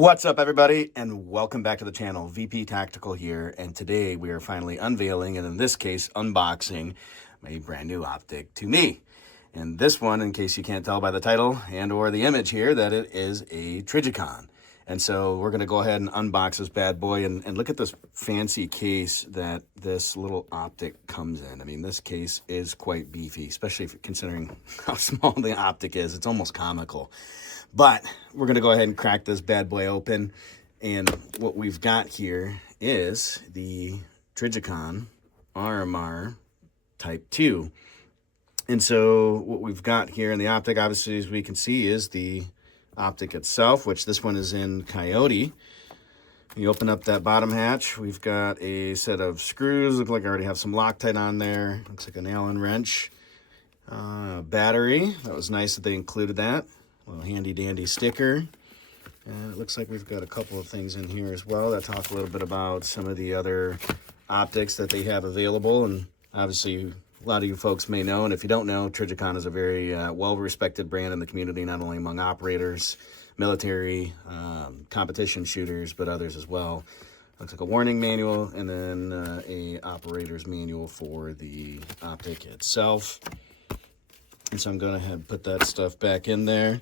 What's up, everybody, and welcome back to the channel. VP Tactical here, and today we are finally unveiling, and in this case, unboxing a brand new optic to me. And this one, in case you can't tell by the title and or the image here, that it is a Trijicon. And so we're going to go ahead and unbox this bad boy and look at this fancy case that this little optic comes in. I mean, this case is quite beefy, especially considering how small the optic is. It's almost comical. But we're going to go ahead and crack this bad boy open. And what we've got here is the Trijicon RMR Type 2. And so what we've got here in the optic, obviously, as we can see, is the optic itself, which this one is in Coyote. You open up that bottom hatch, we've got a set of screws. Look like I already have some Loctite on there. Looks like an Allen wrench. Battery, that was nice that they included that. A little handy dandy sticker. And it looks like we've got a couple of things in here as well that talk a little bit about some of the other optics that they have available. And obviously, a lot of you folks may know, and if you don't know, Trijicon is a very well-respected brand in the community, not only among operators, military, competition shooters, but others as well. Looks like a warning manual and then a operator's manual for the optic itself. And so I'm going to ahead and put that stuff back in there.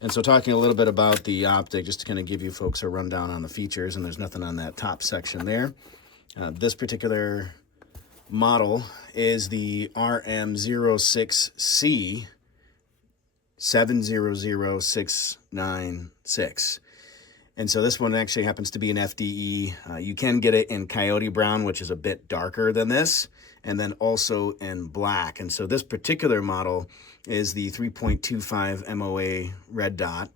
And so talking a little bit about the optic, just to kind of give you folks a rundown on the features, and there's nothing on that top section there. This particular model is the RM06C 700696. And so this one actually happens to be an FDE. You can get it in Coyote Brown, which is a bit darker than this, and then also in black. And so this particular model is the 3.25 MOA red dot.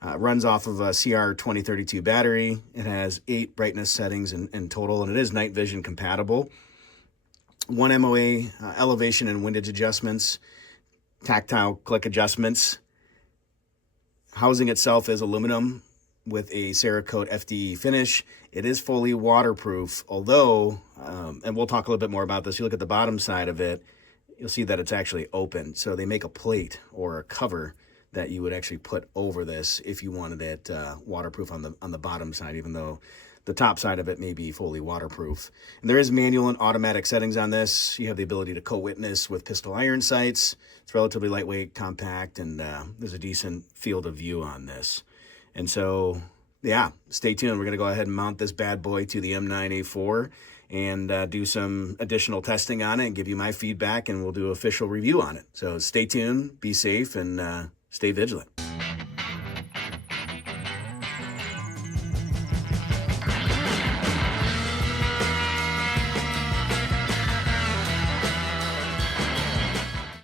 Runs off of a CR2032 battery. It has 8 brightness settings in total, and it is night vision compatible. 1 MOA elevation and windage adjustments, tactile click adjustments. Housing itself is aluminum with a Cerakote FDE finish. It is fully waterproof, although, and we'll talk a little bit more about this, you look at the bottom side of it, you'll see that it's actually open. So they make a plate or a cover that you would actually put over this if you wanted it waterproof on the bottom side, even though the top side of it may be fully waterproof. And there is manual and automatic settings on this. You have the ability to co-witness with pistol iron sights. It's relatively lightweight, compact, and there's a decent field of view on this. And so, yeah, stay tuned. We're going to go ahead and mount this bad boy to the M9A4 and do some additional testing on it and give you my feedback, and we'll do an official review on it. So stay tuned, be safe, and stay vigilant.